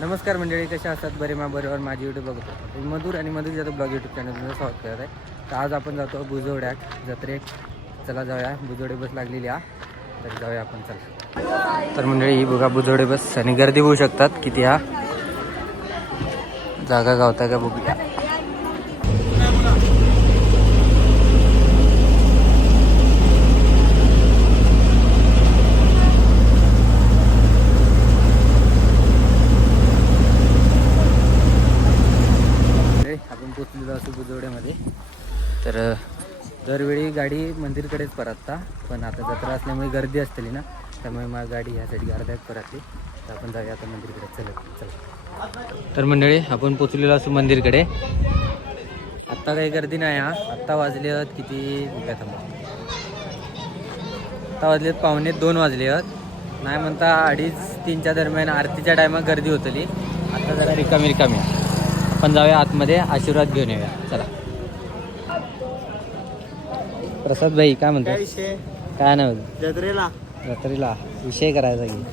नमस्कार मंडळी, कशा असतात? बरे बरोबर माझी यूट्यूब बघतो मधुर आणि मधुर जातो ब्लॉग यूट्यूब चॅनलमध्ये स्वागत करत आहे. तर आज आपण जातो बुजवड्यात जत्रेत. चला जाऊया, बुजवडे बस लागलेली तर जाऊया आपण. चला तर मंडळी ही बघा बुजवडे बस आणि गर्दी होऊ शकतात किती. हा जागा गावता का बघूया. आपण पोचलेलो असू बुजवड्यामध्ये. तर दरवेळी गाडी मंदिरकडेच परतता, पण आता जत्रा असल्यामुळे गर्दी असते ना, त्यामुळे मग गाडी ह्यासाठी अर्ध्यात परतली. तर आपण जाऊया आता मंदिरकडे. चला तर मंडळी आपण पोचलेलो असू मंदिरकडे. आत्ता काही गर्दी नाही. आत्ता वाजले आहेत किती बघा थांबा. आत्ता वाजलेत 1:45 वाजले आहेत. नाही म्हणता 2:30-3च्या दरम्यान आरतीच्या टायमात गर्दी होतली. आता जरा रिकामी आहे. आपण जाऊया आतमध्ये, आशीर्वाद घेऊन येऊया. चला प्रसाद भाई काय म्हणतो? काय नाही जत्रेला विषय करायचा की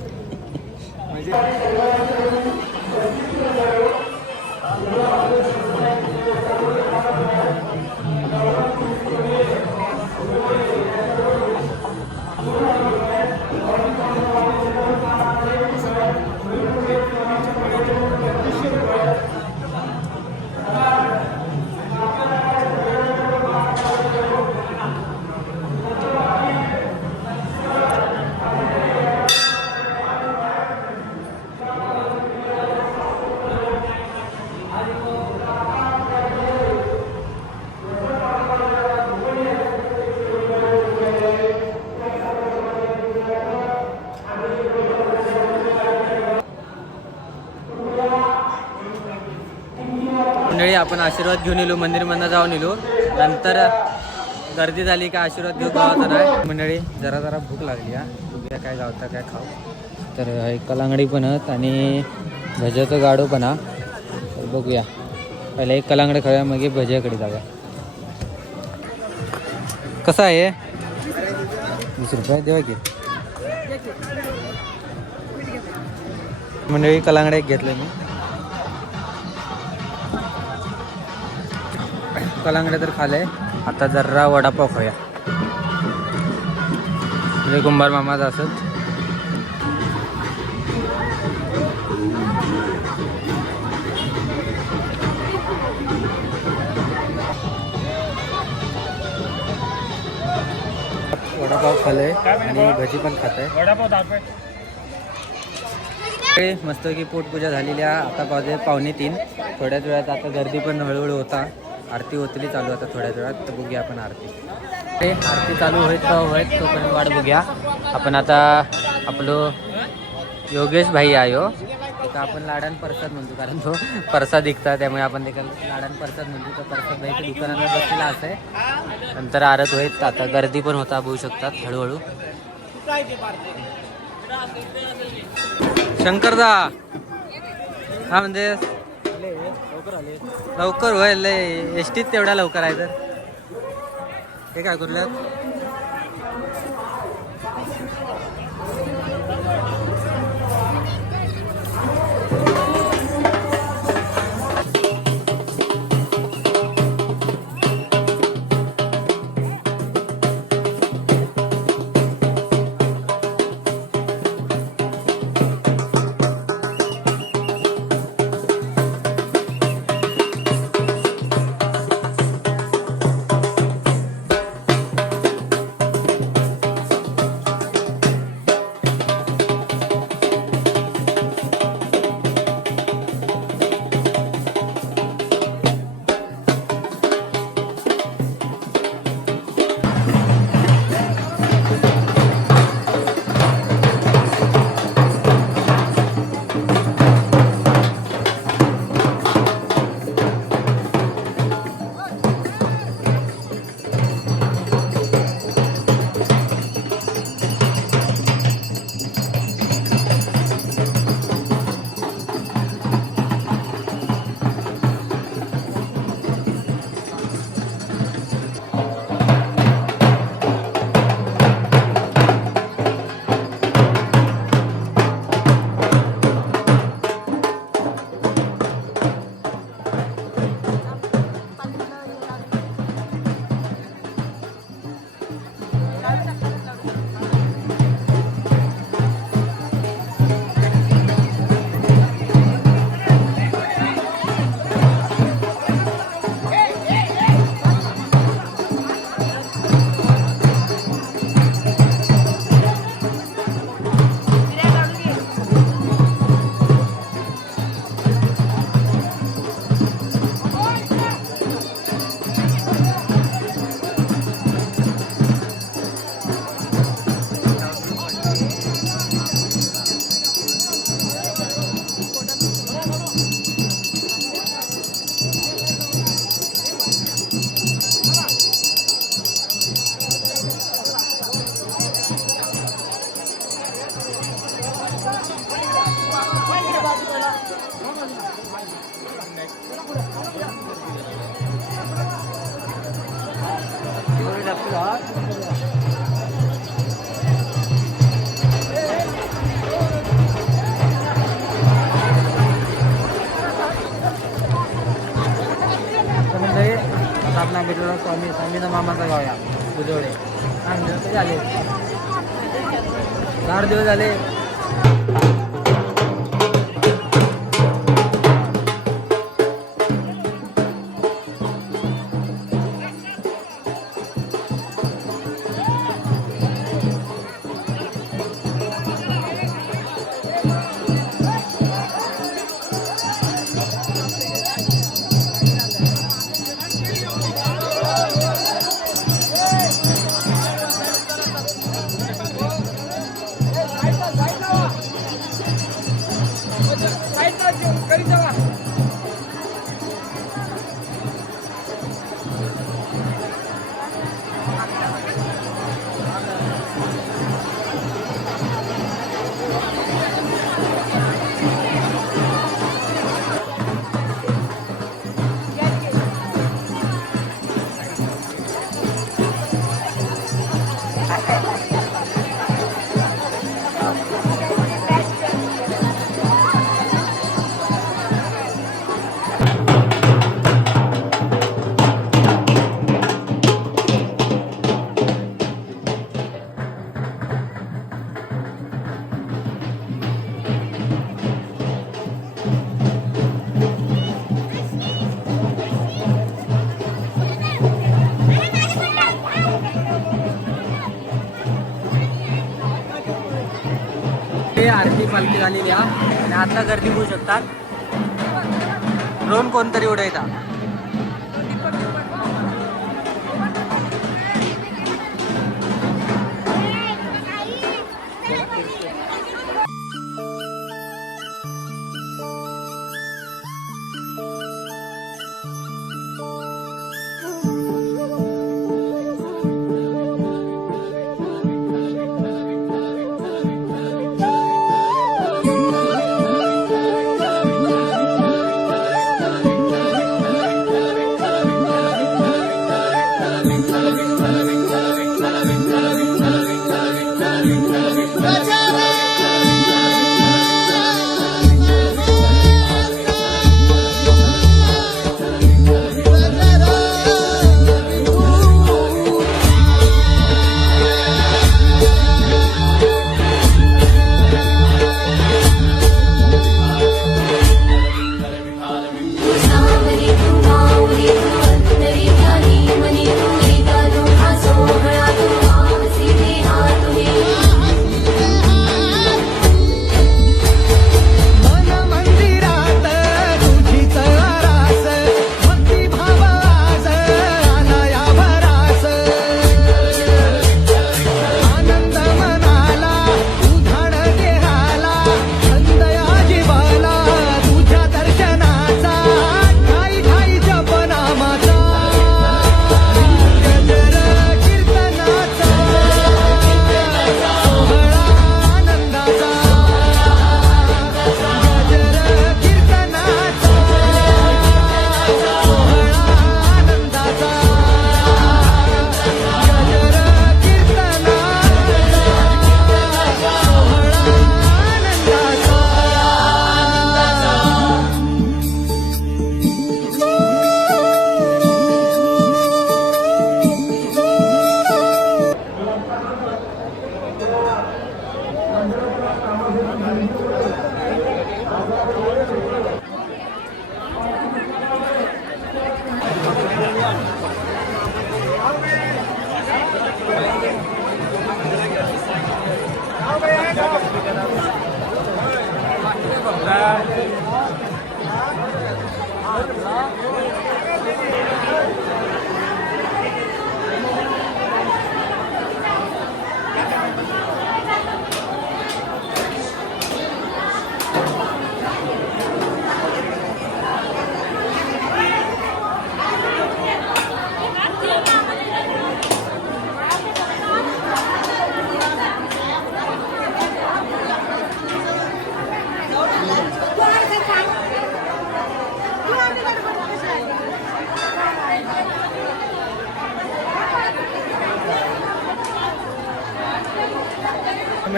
मंडळी. आपण आशीर्वाद घेऊन येलो, मंदिरमधनं जाऊन येलो. नंतर गर्दी झाली का आशीर्वाद घेऊ गावाचा नाही. मंडळी जरा भूक लागली. बघूया काय गावता काय खाऊ. तर एक कलांगडी पण आहेत आणि भज्याचं गाडो पण तर बघूया. पहिला एक कलांगडे खाऊया, मग भज्याकडे जाऊया. कसं आहे? 20 रुपये देवा की. मंडळी कलांगडे एक घेतलं मी. कलांगडे तर खाले. आता जरा वडापाव खाऊया. म्हणजे कुंभार मामाचा असत. वडापाव खाले आणि भजी पण खात आहे. मस्तपैकी पोटपूजा झालेली आहे. आता वाजले 2:45. थोड्याच वेळात आता गर्दी पण हळूहळू होता. आरती होतली चालू आता थोड्याच वेळात. तर बघूया आपण आरती चालू होत तोपर्यंत वाट बघूया आपण. आता आपलं योगेश भाई आयो का आपण लाडन प्रसाद म्हणतो, कारण तो प्रसाद विकता, त्यामुळे आपण त्याला लाडन प्रसाद म्हणतो. तर प्रसाद भाईच्या दुकानाला बसलेला असं आहे. नंतर आरत होत. आता गर्दी पण होता, बघू शकतात हळूहळू. शंकरदा हा म्हणजे लवकर होईल. एसटीत तेवढ्या लवकर आहे तर हे काय करूयात. आपला भेटलेला स्वामीचा मामाचा गाव या बुजवडे 8 दिवस झाले, 4 दिवस झाले. आरती पालखी झालेली आहे आणि आता गर्दी होऊ शकतात. ड्रोन कोणतरी उडायचा.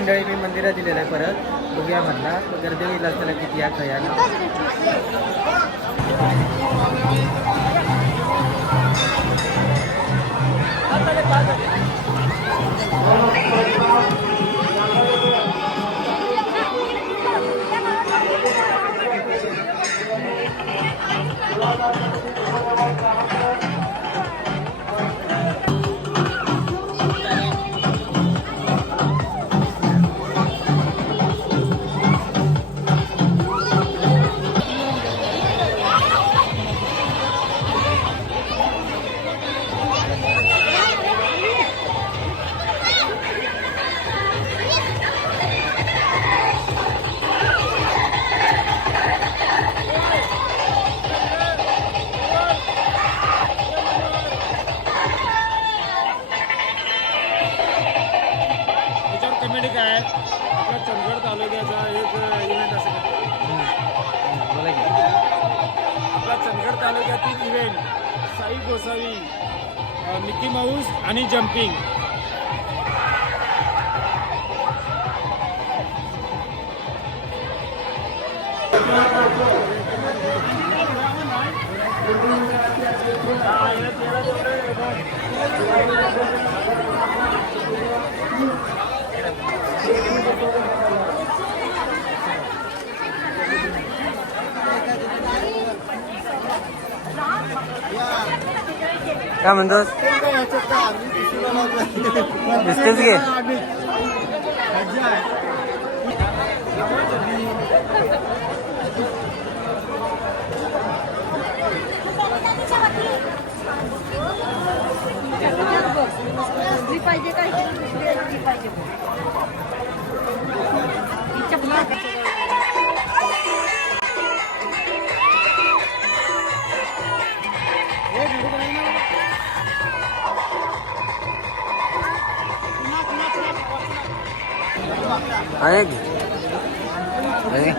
मंडळी मी मंदिरात दिलेलं आहे परत बघूया म्हटला तर गर्दी होईल त्याला किती या खयाला. कमेडी काय आहे आपल्या चंदगड तालुक्याचा एक इव्हेंट असेल बोला की. आपला चंदगड तालुक्यातील event Sai Gosavi Mickey Mouse आणि जम्पिंग काय म्हणतोस दिसतेच घे. पाहिजे काय पाहिजे आहे की? आहे?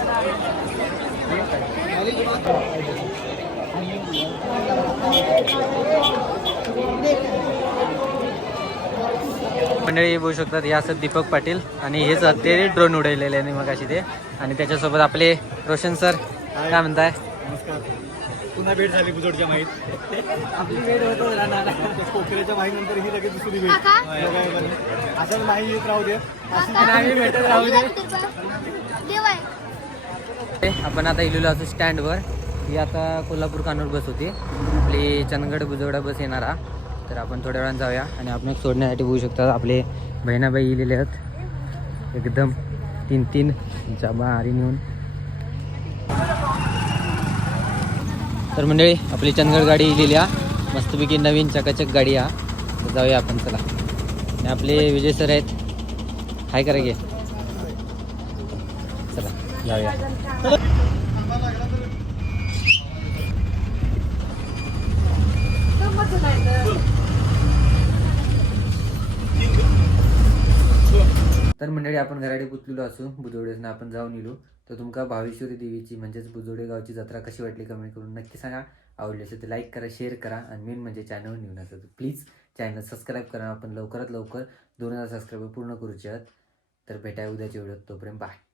मंडळी बघू शकतात हे असं दीपक पाटील आणि हेच ते ड्रोन उडवलेले आहे मग अशी ते आणि त्याच्यासोबत आपले रोशन सर काय म्हणताय. नमस्कार. पुन्हा भेट झाली बुजोडच्या माहीत आपली वेळ होतो कोकरेच्या माहीत नंतर ही लगेच दुसरी भेट असं माही येत राहू दे भेटत राहू दे. आपण आता इलेलो असतो स्टँडवर. ही आता कोल्हापूर कानूर बस होती आपली चंदगड बुजोडा बस येणार हा. तर आपण थोड्या वेळानं जाऊया आणि आपण सोडण्यासाठी बघू शकता आपले बहिणाबाई इलेले आहेत एकदम 3-3 जमारी नेऊन. तर मंडळी आपली चंदगड गाडी इलेली हा मस्तपैकी नवीन चकाचक गाडी हा. तर जाऊया आपण चला. आणि आपले विजय सर आहेत हाय करा घे चला जाऊया. तर मंडळी आपण घराडे पुतलेलो असू बुजोडेसना आपण जाऊन येलो. तर तुमका भावेश्वरी देवीची म्हणजेच बुजोडे गावची जत्रा कशी वाटली कमेंट करून नक्की सांगा. आवडली असेल तर लाईक करा शेअर करा आणि मेन म्हणजे चॅनलवर निघून असेल तर प्लीज चॅनल सबस्क्राईब करा. आपण लवकरात लवकर 2000 सबस्क्राईबर पूर्ण करूचे आहेत. तर भेटाय उद्याच्या व्हिडिओत तोपर्यंत बाय.